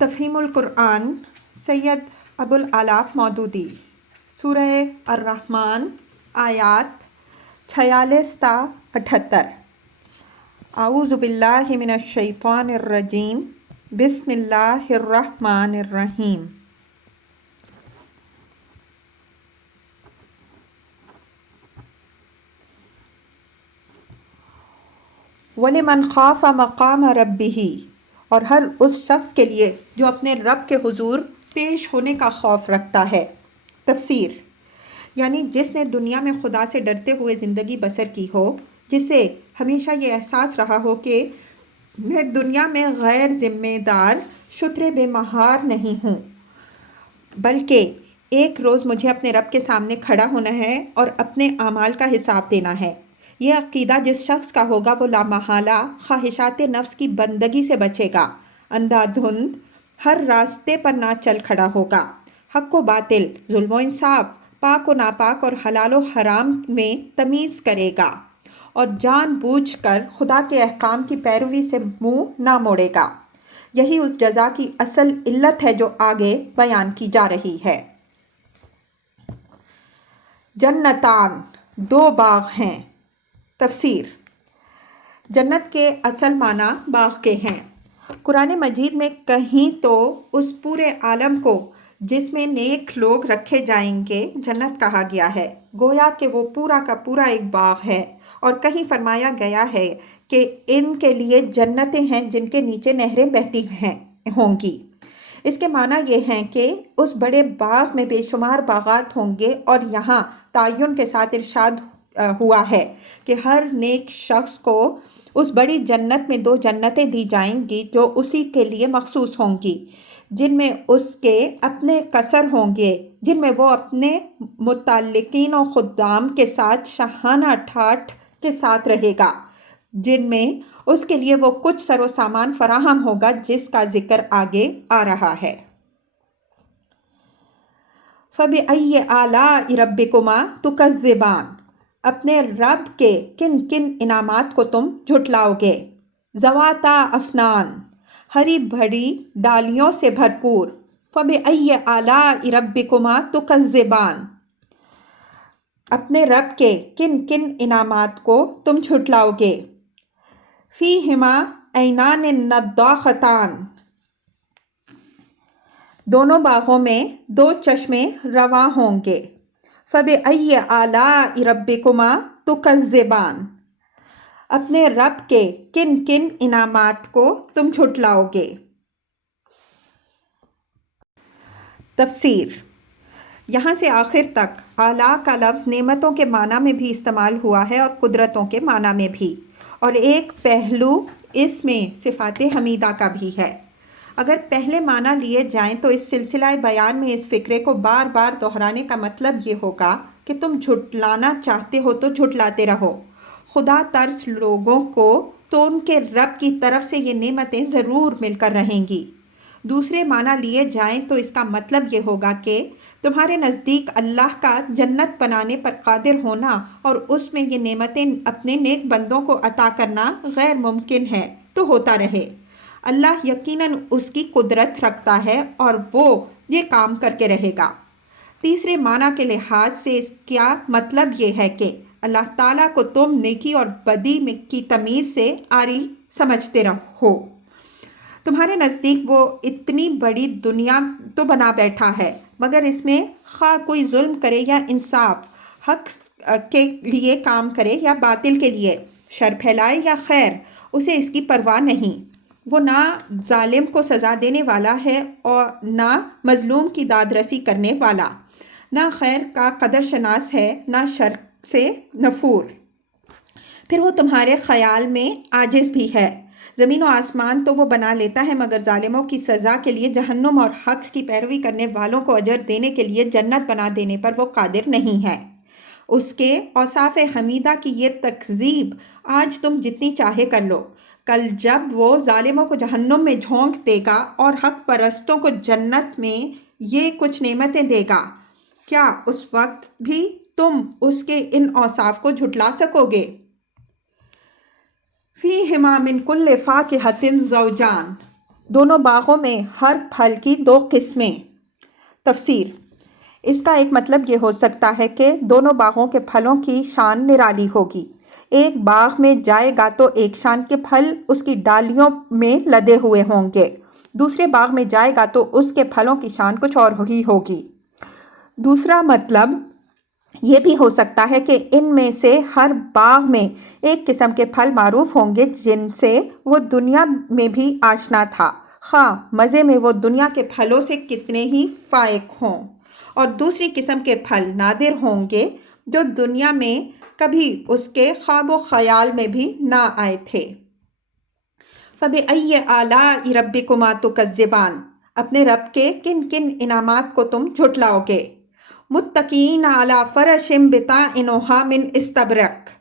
تفہیم القرآن سید ابوالعلاء مودودی سورہ الرحمن آیات 46 تا 78۔ اعوذ باللہ من الشیطان الرجیم، بسم اللہ الرحمن الرحیم۔ وَلِمَنْ خَافَ مَقَامَ رَبِّهِ، اور ہر اس شخص کے لیے جو اپنے رب کے حضور پیش ہونے کا خوف رکھتا ہے۔ تفسیر، یعنی جس نے دنیا میں خدا سے ڈرتے ہوئے زندگی بسر کی ہو، جسے ہمیشہ یہ احساس رہا ہو کہ میں دنیا میں غیر ذمہ دار شتر بے مہار نہیں ہوں، بلکہ ایک روز مجھے اپنے رب کے سامنے کھڑا ہونا ہے اور اپنے اعمال کا حساب دینا ہے۔ یہ عقیدہ جس شخص کا ہوگا وہ لامحالہ خواہشات نفس کی بندگی سے بچے گا، اندھا دھند ہر راستے پر نہ چل کھڑا ہوگا، حق و باطل، ظلم و انصاف، پاک و ناپاک اور حلال و حرام میں تمیز کرے گا، اور جان بوجھ کر خدا کے احکام کی پیروی سے منہ نہ موڑے گا۔ یہی اس جزا کی اصل علت ہے جو آگے بیان کی جا رہی ہے۔ جنتان، دو باغ ہیں۔ تفسیر، جنت کے اصل معنی باغ کے ہیں۔ قرآن مجید میں کہیں تو اس پورے عالم کو جس میں نیک لوگ رکھے جائیں گے جنت کہا گیا ہے، گویا کہ وہ پورا کا پورا ایک باغ ہے، اور کہیں فرمایا گیا ہے کہ ان کے لیے جنتیں ہیں جن کے نیچے نہریں بہتی ہوں گی۔ اس کے معنی یہ ہیں کہ اس بڑے باغ میں بے شمار باغات ہوں گے، اور یہاں تعین کے ساتھ ارشاد ہوا ہے کہ ہر نیک شخص کو اس بڑی جنت میں دو جنتیں دی جائیں گی جو اسی کے لیے مخصوص ہوں گی، جن میں اس کے اپنے قصر ہوں گے، جن میں وہ اپنے متعلقین و خدام کے ساتھ شاہانہ ٹھاٹھ کے ساتھ رہے گا، جن میں اس کے لیے وہ کچھ سر و سامان فراہم ہوگا جس کا ذکر آگے آ رہا ہے۔ فَبِأَيِّ آلَاءِ رَبِّكُمَا تُكَذِّبَانِ، اپنے رب کے کن کن انعامات کو تم جھٹلاؤ گے۔ ذَوَاتَا أَفْنَانٍ، ہری بھری ڈالیوں سے بھرپور۔ فَبِأَيِّ آلَاءِ رَبِّكُمَا تُكَذِّبَانِ، اپنے رب کے کن کن انعامات کو تم جھٹلاؤ گے۔ فِيهِمَا عَيْنَانِ نَضَّاخَتَانِ، دونوں باغوں میں دو چشمے رواں ہوں گے۔ فَبِأَيِّ آلَاءِ رَبِّكُمَا تُكَذِّبَانِ، اپنے رب کے کن کن انعامات کو تم جھٹلاؤ گے۔ تفسیر، یہاں سے آخر تک آلاء کا لفظ نعمتوں کے معنی میں بھی استعمال ہوا ہے اور قدرتوں کے معنی میں بھی، اور ایک پہلو اس میں صفات حمیدہ کا بھی ہے۔ اگر پہلے معنی لیے جائیں تو اس سلسلہ بیان میں اس فقرے کو بار بار دہرانے کا مطلب یہ ہوگا کہ تم جھٹلانا چاہتے ہو تو جھٹلاتے رہو، خدا ترس لوگوں کو تو ان کے رب کی طرف سے یہ نعمتیں ضرور مل کر رہیں گی۔ دوسرے معنی لیے جائیں تو اس کا مطلب یہ ہوگا کہ تمہارے نزدیک اللہ کا جنت بنانے پر قادر ہونا اور اس میں یہ نعمتیں اپنے نیک بندوں کو عطا کرنا غیر ممکن ہے تو ہوتا رہے۔ اللہ یقیناً اس کی قدرت رکھتا ہے اور وہ یہ کام کر کے رہے گا۔ تیسرے معنی کے لحاظ سے اس کا مطلب یہ ہے کہ اللہ تعالیٰ کو تم نیکی اور بدی کی تمیز سے عاری سمجھتے رہو۔ تمہارے نزدیک وہ اتنی بڑی دنیا تو بنا بیٹھا ہے، مگر اس میں خواہ کوئی ظلم کرے یا انصاف، حق کے لیے کام کرے یا باطل کے لیے، شر پھیلائے یا خیر، اسے اس کی پرواہ نہیں۔ وہ نہ ظالم کو سزا دینے والا ہے اور نہ مظلوم کی داد رسی کرنے والا، نہ خیر کا قدر شناس ہے نہ شر سے نفور۔ پھر وہ تمہارے خیال میں عاجز بھی ہے۔ زمین و آسمان تو وہ بنا لیتا ہے، مگر ظالموں کی سزا کے لیے جہنم اور حق کی پیروی کرنے والوں کو اجر دینے کے لیے جنت بنا دینے پر وہ قادر نہیں ہے۔ اس کے اوصاف حمیدہ کی یہ تکذیب آج تم جتنی چاہے کر لو، کل جب وہ ظالموں کو جہنم میں جھونک دے گا اور حق پرستوں کو جنت میں یہ کچھ نعمتیں دے گا، کیا اس وقت بھی تم اس کے ان اوصاف کو جھٹلا سکو گے؟ فِيهِمَا مِن كُلِّ فَاكِهَةٍ زَوْجَانِ، دونوں باغوں میں ہر پھل کی 2 قسمیں۔ تفسیر: اس کا ایک مطلب یہ ہو سکتا ہے کہ دونوں باغوں کے پھلوں کی شان نرالی ہوگی۔ ایک باغ میں جائے گا تو ایک شان کے پھل اس کی ڈالیوں میں لدے ہوئے ہوں گے، دوسرے باغ میں جائے گا تو اس کے پھلوں کی شان کچھ اور ہی ہوگی۔ دوسرا مطلب یہ بھی ہو سکتا ہے کہ ان میں سے ہر باغ میں ایک قسم کے پھل معروف ہوں گے جن سے وہ دنیا میں بھی آشنا تھا، خواہ مزے میں وہ دنیا کے پھلوں سے کتنے ہی فائق ہوں، اور دوسری قسم کے پھل نادر ہوں گے جو دنیا میں کبھی اس کے خواب و خیال میں بھی نہ آئے تھے۔ فَبِأَيِّ آلَاءِ رَبِّكُمَا تُكَذِّبَانِ، اپنے رب کے کن کن انعامات کو تم جھٹلاؤ گے۔ مُتَّكِئِينَ عَلَىٰ فَرَشٍ بِطَائِنُهَا مِنْ اِسْتَبْرَقٍ،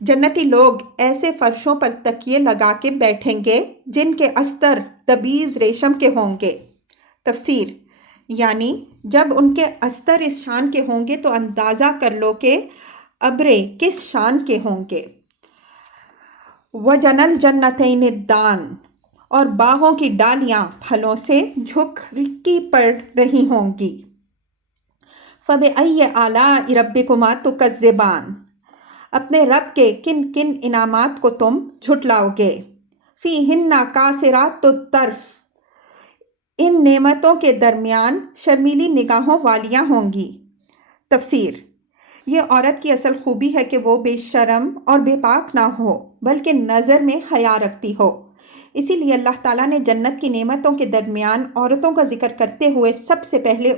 جنتی لوگ ایسے فرشوں پر تکیے لگا کے بیٹھیں گے جن کے استر تبیز ریشم کے ہوں گے۔ تفسیر: یعنی جب ان کے استر اس شان کے ہوں گے تو اندازہ کر لو کہ ابرے کس شان کے ہوں گے۔ وَجَنَى الْجَنَّتَيْنِ الدَّانِ، اور باغوں کی ڈالیاں پھلوں سے جھک رکی پڑ رہی ہوں گی۔ فَبِأَيِّ آلَاءِ رَبِّكُمَا تُكَذِّبَانِ، اپنے رب کے کن کن انعامات کو تم جھٹلاؤ گے۔ فِيهِنَّ قَاصِرَاتُ الطَّرْفِ، ان نعمتوں کے درمیان شرمیلی نگاہوں والیاں ہوں گی۔ تفسیر: یہ عورت کی اصل خوبی ہے کہ وہ بے شرم اور بے باک نہ ہو بلکہ نظر میں حیا رکھتی ہو، اسی لیے اللہ تعالیٰ نے جنت کی نعمتوں کے درمیان عورتوں کا ذکر کرتے ہوئے سب سے پہلے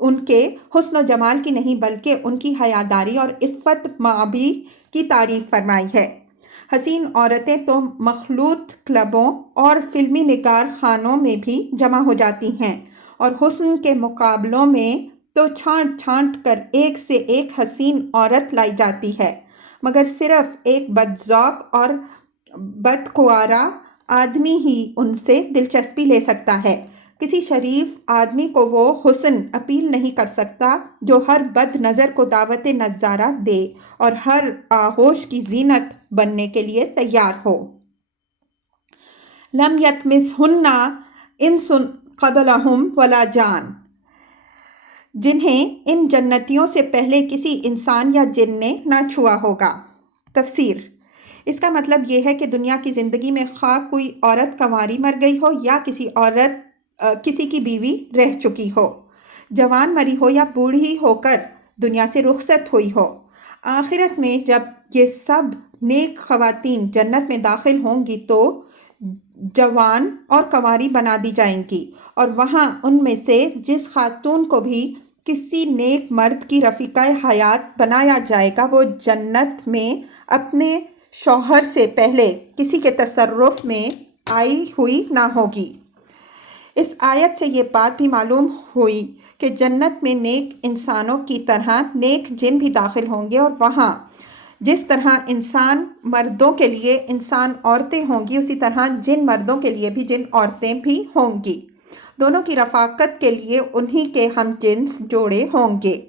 ان کے حسن و جمال کی نہیں بلکہ ان کی حیاداری اور عفت مآبی کی تعریف فرمائی ہے۔ حسین عورتیں تو مخلوط کلبوں اور فلمی نگار خانوں میں بھی جمع ہو جاتی ہیں، اور حسن کے مقابلوں میں تو چھانٹ چھانٹ کر ایک سے ایک حسین عورت لائی جاتی ہے، مگر صرف ایک بدذوق اور بدقوارا آدمی ہی ان سے دلچسپی لے سکتا ہے۔ کسی شریف آدمی کو وہ حسن اپیل نہیں کر سکتا جو ہر بد نظر کو دعوت نظارہ دے اور ہر آغوش کی زینت بننے کے لیے تیار ہو۔ لم یطمثہن انس قبلہم ولا جان، جنہیں ان جنتیوں سے پہلے کسی انسان یا جن نے نہ چھوا ہوگا۔ تفسیر: اس کا مطلب یہ ہے کہ دنیا کی زندگی میں خواہ کوئی عورت کنواری مر گئی ہو یا کسی کی بیوی رہ چکی ہو، جوان مری ہو یا بوڑھی ہو کر دنیا سے رخصت ہوئی ہو، آخرت میں جب یہ سب نیک خواتین جنت میں داخل ہوں گی تو جوان اور کنواری بنا دی جائیں گی، اور وہاں ان میں سے جس خاتون کو بھی کسی نیک مرد کی رفیقہ حیات بنایا جائے گا وہ جنت میں اپنے شوہر سے پہلے کسی کے تصرف میں آئی ہوئی نہ ہوگی۔ اس آیت سے یہ بات بھی معلوم ہوئی کہ جنت میں نیک انسانوں کی طرح نیک جن بھی داخل ہوں گے، اور وہاں جس طرح انسان مردوں کے لیے انسان عورتیں ہوں گی اسی طرح جن مردوں کے لیے بھی جن عورتیں بھی ہوں گی، دونوں کی رفاقت کے لیے انہی کے ہم جنس جوڑے ہوں گے۔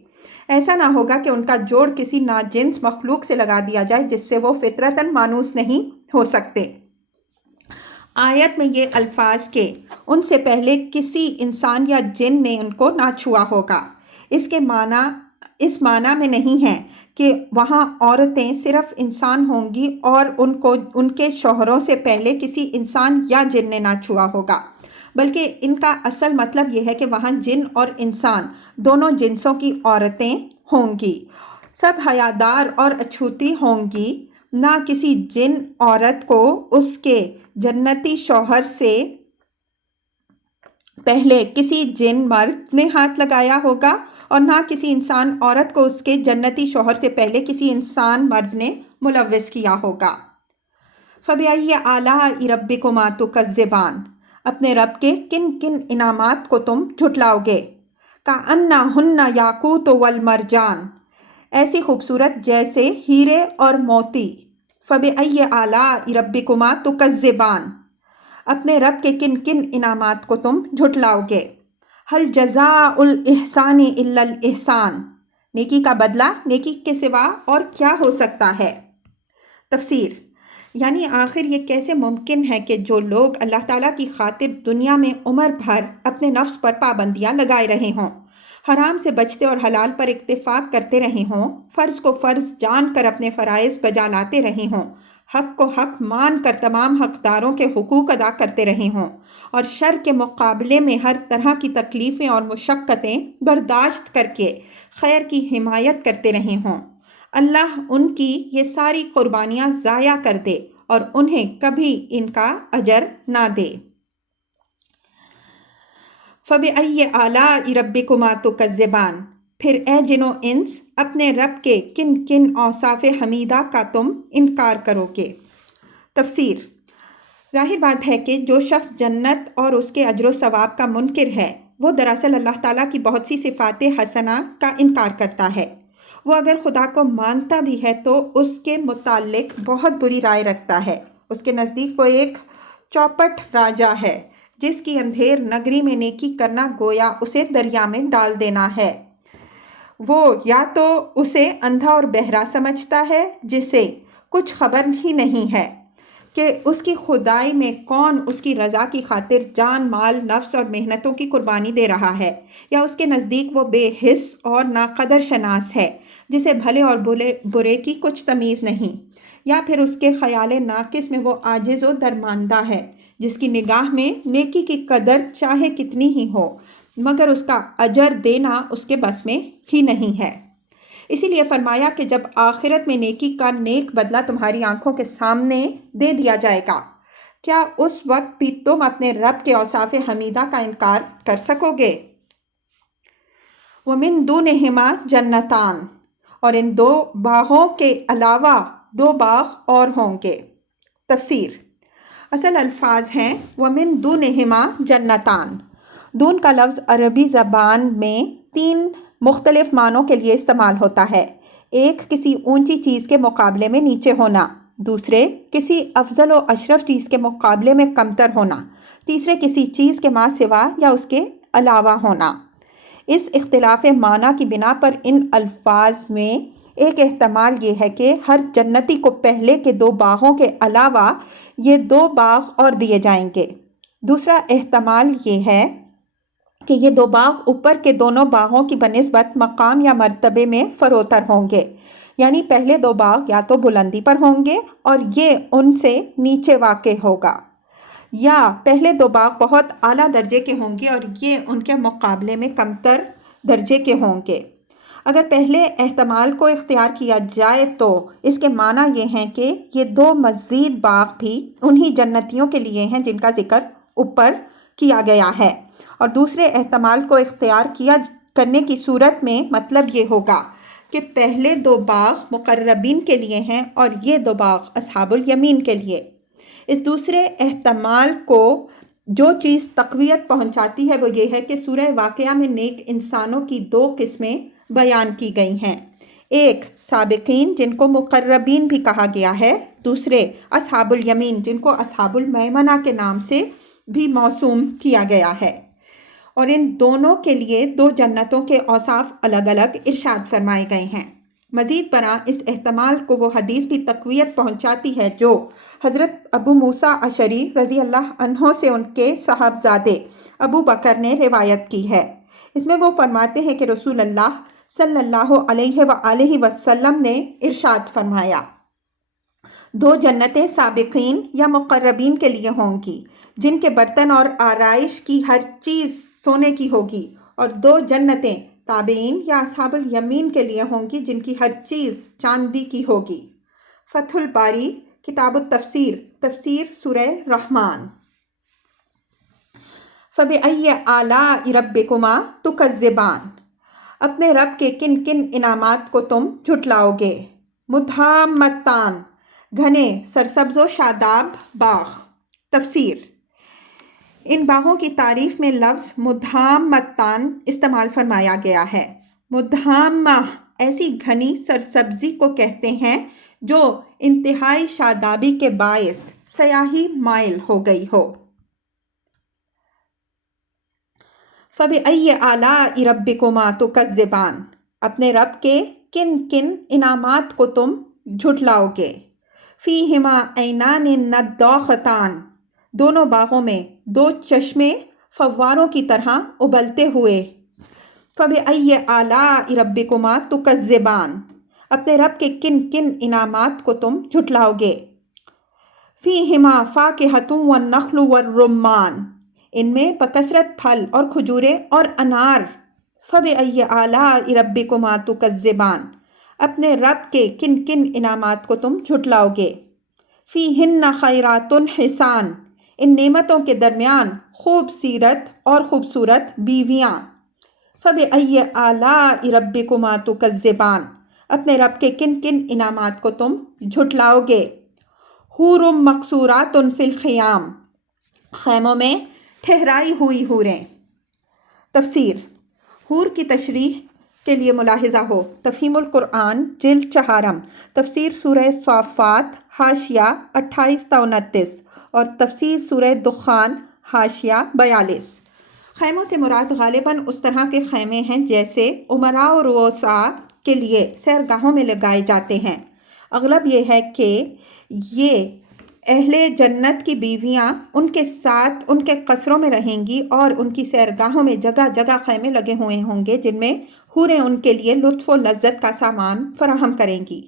ایسا نہ ہوگا کہ ان کا جوڑ کسی ناجنس مخلوق سے لگا دیا جائے جس سے وہ فطرتاً مانوس نہیں ہو سکتے۔ آیت میں یہ الفاظ کہ ان سے پہلے کسی انسان یا جن نے ان کو نہ چھوا ہوگا، اس معنی میں نہیں ہے کہ وہاں عورتیں صرف انسان ہوں گی اور ان کے شوہروں سے پہلے کسی انسان یا جن نے نہ چھوا ہوگا، بلکہ ان کا اصل مطلب یہ ہے کہ وہاں جن اور انسان دونوں جنسوں کی عورتیں ہوں گی، سب حیادار اور اچھوتی ہوں گی، نہ کسی جن عورت کو اس کے جنتی شوہر سے پہلے کسی جن مرد نے ہاتھ لگایا ہوگا، اور نہ کسی انسان عورت کو اس کے جنتی شوہر سے پہلے کسی انسان مرد نے ملوث کیا ہوگا۔ فَبِأَيِّ آلَاءِ رَبِّكُمَا تُكَذِّبَانِ، اپنے رب کے کن کن انعامات کو تم جھٹلاؤ گے۔ كَأَنَّهُنَّ يَاقُوتُ وَالْمَرْجَانُ، ایسی خوبصورت جیسے ہیرے اور موتی۔ فَبِأَيِّ آلَاءِ رَبِّكُمَا تُكَذِّبَانِ، اپنے رب کے کن کن انعامات کو تم جھٹلاؤ گے۔ هَلْ جَزَاءُ الْإِحْسَانِ إِلَّا الْإِحْسَانُ، نیکی کا بدلہ نیکی کے سوا اور کیا ہو سکتا ہے۔ تفسیر: یعنی آخر یہ کیسے ممکن ہے کہ جو لوگ اللہ تعالیٰ کی خاطر دنیا میں عمر بھر اپنے نفس پر پابندیاں لگائے رہے ہوں، حرام سے بچتے اور حلال پر اکتفاق کرتے رہے ہوں، فرض کو فرض جان کر اپنے فرائض بجا لاتے رہے ہوں، حق کو حق مان کر تمام حقداروں کے حقوق ادا کرتے رہے ہوں، اور شر کے مقابلے میں ہر طرح کی تکلیفیں اور مشقتیں برداشت کر کے خیر کی حمایت کرتے رہے ہوں، اللہ ان کی یہ ساری قربانیاں ضائع کر دے اور انہیں کبھی ان کا اجر نہ دے۔ فَبِأَيِّ آلَاءِ رَبِّكُمَا تُكَذِّبَانِ، پھر اے جن و انس اپنے رب کے کن کن اوصاف حمیدہ کا تم انکار کرو گے۔ تفسیر: ظاہر بات ہے کہ جو شخص جنت اور اس کے اجر و ثواب کا منکر ہے وہ دراصل اللہ تعالیٰ کی بہت سی صفات حسنہ کا انکار کرتا ہے۔ وہ اگر خدا کو مانتا بھی ہے تو اس کے متعلق بہت بری رائے رکھتا ہے۔ اس کے نزدیک وہ ایک چوپٹ راجا ہے جس کی اندھیر نگری میں نیکی کرنا گویا اسے دریا میں ڈال دینا ہے۔ وہ یا تو اسے اندھا اور بہرا سمجھتا ہے جسے کچھ خبر ہی نہیں ہے کہ اس کی خدائی میں کون اس کی رضا کی خاطر جان، مال، نفس اور محنتوں کی قربانی دے رہا ہے، یا اس کے نزدیک وہ بے حس اور ناقدر شناس ہے جسے بھلے اور برے کی کچھ تمیز نہیں، یا پھر اس کے خیال ناقص میں وہ عاجز و درماندہ ہے جس کی نگاہ میں نیکی کی قدر چاہے کتنی ہی ہو مگر اس کا اجر دینا اس کے بس میں ہی نہیں ہے۔ اسی لیے فرمایا کہ جب آخرت میں نیکی کا نیک بدلہ تمہاری آنکھوں کے سامنے دے دیا جائے گا، کیا اس وقت بھی تم اپنے رب کے اوصاف حمیدہ کا انکار کر سکو گے؟ وَمِن دُونِهِمَا جَنَّتَانِ، اور ان دو باغوں کے علاوہ دو باغ اور ہوں گے۔ تفسیر: اصل الفاظ ہیں وَمِن دُونِهِمَا جَنَّتَانِ۔ دون کا لفظ عربی زبان میں تین مختلف معنوں کے لیے استعمال ہوتا ہے۔ ایک کسی اونچی چیز کے مقابلے میں نیچے ہونا، دوسرے کسی افضل و اشرف چیز کے مقابلے میں کمتر ہونا، تیسرے کسی چیز کے ماں سوا یا اس کے علاوہ ہونا۔ اس اختلاف معنی کی بنا پر ان الفاظ میں ایک احتمال یہ ہے کہ ہر جنتی کو پہلے کے دو باغوں کے علاوہ یہ دو باغ اور دیے جائیں گے۔ دوسرا احتمال یہ ہے کہ یہ دو باغ اوپر کے دونوں باغوں کی بنسبت مقام یا مرتبے میں فروتر ہوں گے، یعنی پہلے دو باغ یا تو بلندی پر ہوں گے اور یہ ان سے نیچے واقع ہوگا، یا پہلے دو باغ بہت اعلیٰ درجے کے ہوں گے اور یہ ان کے مقابلے میں کمتر درجے کے ہوں گے۔ اگر پہلے احتمال کو اختیار کیا جائے تو اس کے معنی یہ ہیں کہ یہ دو مزید باغ بھی انہی جنتیوں کے لیے ہیں جن کا ذکر اوپر کیا گیا ہے، اور دوسرے احتمال کو اختیار کرنے کی صورت میں مطلب یہ ہوگا کہ پہلے دو باغ مقربین کے لیے ہیں اور یہ دو باغ اصحاب الیمین کے لیے۔ اس دوسرے احتمال کو جو چیز تقویت پہنچاتی ہے وہ یہ ہے کہ سورہ واقعہ میں نیک انسانوں کی دو قسمیں بیان کی گئی ہیں، ایک سابقین جن کو مقربین بھی کہا گیا ہے، دوسرے اصحاب الیمین جن کو اصحاب المیمنہ کے نام سے بھی موسوم کیا گیا ہے، اور ان دونوں کے لیے دو جنتوں کے اوصاف الگ الگ ارشاد فرمائے گئے ہیں۔ مزید برآں اس احتمال کو وہ حدیث بھی تقویت پہنچاتی ہے جو حضرت ابو موسیٰ اشعری رضی اللہ عنہ سے ان کے صاحبزادے ابو بکر نے روایت کی ہے۔ اس میں وہ فرماتے ہیں کہ رسول اللہ صلی اللہ علیہ وآلہ وسلم نے ارشاد فرمایا، دو جنتیں سابقین یا مقربین کے لیے ہوں گی جن کے برتن اور آرائش کی ہر چیز سونے کی ہوگی، اور دو جنتیں تابعین یا اصحاب الیمین کے لیے ہوں گی جن کی ہر چیز چاندی کی ہوگی۔ فتح الباری کتاب التفسیر، تفسیر سورہ رحمان۔ فَبِأَيِّ آلَاءِ رَبِّكُمَا تُكَذِّبَانِ، اپنے رب کے کن کن انعامات کو تم جھٹلاؤ گے۔ مُدْحَامَّتَانِ، گھنے سرسبز و شاداب باغ۔ تفسیر: ان باغوں کی تعریف میں لفظ مدھامتان استعمال فرمایا گیا ہے۔ مدھامہ ایسی گھنی سرسبزی کو کہتے ہیں جو انتہائی شادابی کے باعث سیاہی مائل ہو گئی ہو۔ فَبِأَيِّ آلَاءِ رَبِّكُمَا تُكَذِّبَانِ، اپنے رب کے کن کن انعامات کو تم جھٹلاؤ گے۔ فیہما عینان نضاختان، دونوں باغوں میں دو چشمے فواروں کی طرح ابلتے ہوئے۔ فبأی آلاء ربکما تکذبان، اپنے رب کے کن کن انعامات کو تم جھٹلاؤ گے۔ فیہما فاکہۃ والنخل والرمان، ان میں بکثرت پھل اور کھجوریں اور انار۔ فبأی آلاء ربکما تکذبان، اپنے رب کے کن کن انعامات کو تم جھٹلاؤ گے۔ فیہن خیرات حسان، ان نعمتوں کے درمیان خوبصورت اور خوبصورت بیویاں۔ فبأی آلاء ربکما تکذبان، اپنے رب کے کن کن انعامات کو تم جھٹلاؤ گے۔ حور مقصورات فی الخیام، خیموں میں ٹھہرائی ہوئی حوریں۔ تفسیر۔ حور کی تشریح کے لیے ملاحظہ ہو تفہیم القرآن جلد 4، تفسیر سورہ صافات حاشیہ 28 تا 29 اور تفسیر سورہ دخان حاشیہ 42۔ خیموں سے مراد غالباً اس طرح کے خیمے ہیں جیسے امراء و رؤساء کے لیے سیرگاہوں میں لگائے جاتے ہیں۔ اغلب یہ ہے کہ یہ اہل جنت کی بیویاں ان کے ساتھ ان کے قصروں میں رہیں گی اور ان کی سیرگاہوں میں جگہ جگہ خیمے لگے ہوئے ہوں گے جن میں حوریں ان کے لیے لطف و لذت کا سامان فراہم کریں گی۔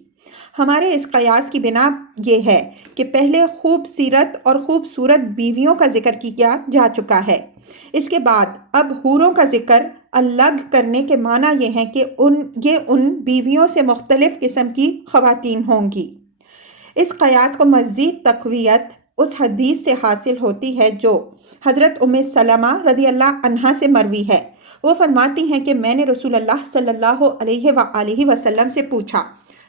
ہمارے اس قیاس کی بنا یہ ہے کہ پہلے خوبصورت اور خوبصورت بیویوں کا ذکر کیا جا چکا ہے، اس کے بعد اب حوروں کا ذکر الگ کرنے کے معنی یہ ہے کہ یہ ان بیویوں سے مختلف قسم کی خواتین ہوں گی۔ اس قیاس کو مزید تقویت اس حدیث سے حاصل ہوتی ہے جو حضرت ام سلمہ رضی اللہ عنہا سے مروی ہے۔ وہ فرماتی ہیں کہ میں نے رسول اللہ صلی اللہ علیہ وآلہ وسلم سے پوچھا،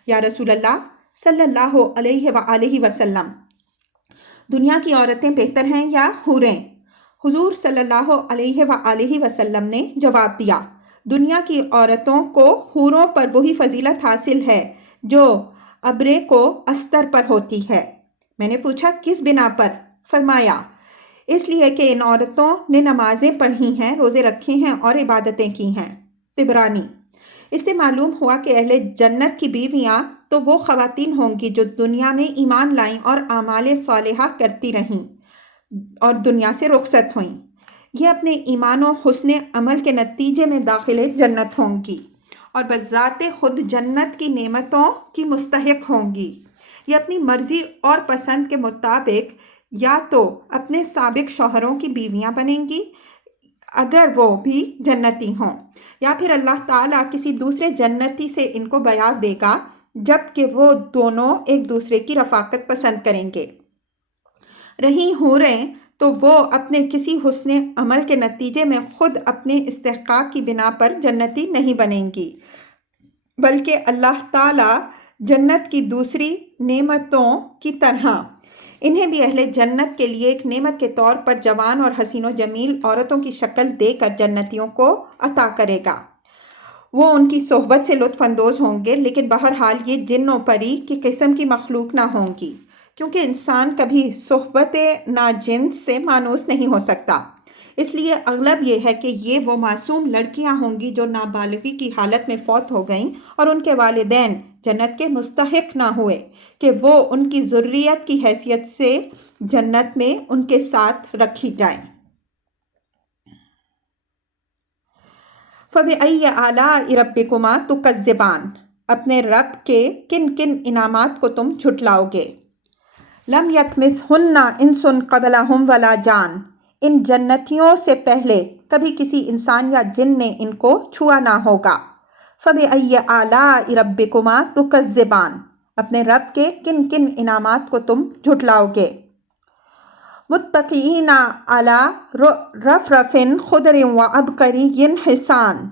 یا رسول اللہ صلی اللہ علیہ وآلہ وسلم، دنیا کی عورتیں بہتر ہیں یا حوریں؟ حضور صلی اللہ علیہ وآلہ وسلم نے جواب دیا، دنیا کی عورتوں کو حوروں پر وہی فضیلت حاصل ہے جو ابرے کو استر پر ہوتی ہے۔ میں نے پوچھا کس بنا پر؟ فرمایا اس لیے کہ ان عورتوں نے نمازیں پڑھی ہیں، روزے رکھے ہیں اور عبادتیں کی ہیں۔ طبرانی۔ اس سے معلوم ہوا کہ اہل جنت کی بیویاں تو وہ خواتین ہوں گی جو دنیا میں ایمان لائیں اور اعمال صالحہ کرتی رہیں اور دنیا سے رخصت ہوئیں۔ یہ اپنے ایمان و حسن عمل کے نتیجے میں داخل جنت ہوں گی اور بذات خود جنت کی نعمتوں کی مستحق ہوں گی۔ یہ اپنی مرضی اور پسند کے مطابق یا تو اپنے سابق شوہروں کی بیویاں بنیں گی اگر وہ بھی جنتی ہوں، یا پھر اللہ تعالیٰ کسی دوسرے جنتی سے ان کو بیعت دے گا جب کہ وہ دونوں ایک دوسرے کی رفاقت پسند کریں گے۔ رہی حوریں تو وہ اپنے کسی حسن عمل کے نتیجے میں خود اپنے استحقاق کی بنا پر جنتی نہیں بنیں گی، بلکہ اللہ تعالیٰ جنت کی دوسری نعمتوں کی طرح انہیں بھی اہل جنت کے لیے ایک نعمت کے طور پر جوان اور حسین و جمیل عورتوں کی شکل دے کر جنتیوں کو عطا کرے گا۔ وہ ان کی صحبت سے لطف اندوز ہوں گے، لیکن بہرحال یہ جن و پری کی قسم کی مخلوق نہ ہوں گی، کیونکہ انسان کبھی صحبت ناجنس سے مانوس نہیں ہو سکتا۔ اس لیے اغلب یہ ہے کہ یہ وہ معصوم لڑکیاں ہوں گی جو نابالغی کی حالت میں فوت ہو گئیں اور ان کے والدین جنت کے مستحق نہ ہوئے کہ وہ ان کی ذریت کی حیثیت سے جنت میں ان کے ساتھ رکھی جائیں۔ فَبِأَيِّ آلَاءِ رَبِّكُمَا تُكَذِّبَانِ، اپنے رب کے کن کن انعامات کو تم جھٹلاؤ گے۔ لَمْ يَطْمِثْهُنَّ إِنسٌ قَبْلَهُمْ وَلَا جَانٌ، ان جنتیوں سے پہلے کبھی کسی انسان یا جن نے ان کو چھوا نہ ہوگا۔ فَبِأَيِّ آلَاءِ رَبِّكُمَا تُكَذِّبَانِ، اپنے رب کے کن کن انعامات کو تم جھٹلاؤ گے۔ مُتَّكِئِينَ عَلَى رَفْرَفٍ خُضْرٍ وَعَبْقَرِيٍّ حِسَانٍ،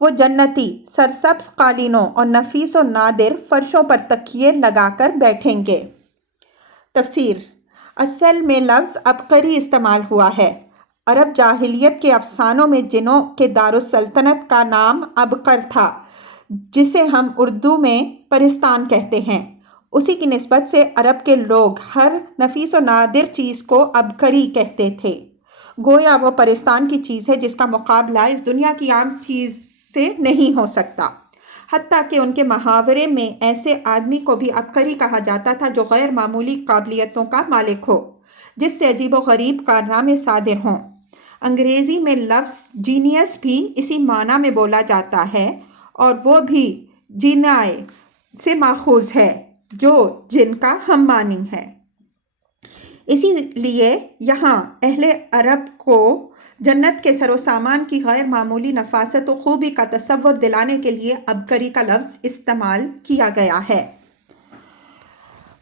وہ جنتی سرسبز قالینوں اور نفیس و نادر فرشوں پر تکیے لگا کر بیٹھیں گے۔ تفسیر۔ اصل میں لفظ عبقری استعمال ہوا ہے۔ عرب جاہلیت کے افسانوں میں جنوں کے دارالسلطنت کا نام عبقر تھا، جسے ہم اردو میں پرستان کہتے ہیں۔ اسی کی نسبت سے عرب کے لوگ ہر نفیس و نادر چیز کو عبقری کہتے تھے، گویا وہ پرستان کی چیز ہے جس کا مقابلہ اس دنیا کی عام چیز سے نہیں ہو سکتا۔ حتیٰ کہ ان کے محاورے میں ایسے آدمی کو بھی عبقری کہا جاتا تھا جو غیر معمولی قابلیتوں کا مالک ہو، جس سے عجیب و غریب کارنامے صادر ہوں۔ انگریزی میں لفظ جینیس بھی اسی معنی میں بولا جاتا ہے، اور وہ بھی جینائے سے ماخوذ ہے، جو جن کا ہم معنی ہے۔ اسی لیے یہاں اہل عرب کو جنت کے سر و سامان کی غیر معمولی نفاست و خوبی کا تصور دلانے کے لیے عبقری کا لفظ استعمال کیا گیا ہے۔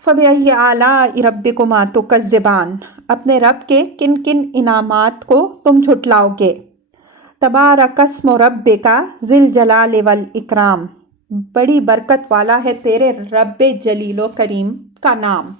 فَبِأَيِّ آلَاءِ رَبِّكُمَا تُكَذِّبَانِ، اپنے رب کے کن کن انعامات کو تم جھٹلاؤ گے۔ تبارک اسم ربک ذی الجلال والاکرام، بڑی برکت والا ہے تیرے رب جلیل و کریم کا نام۔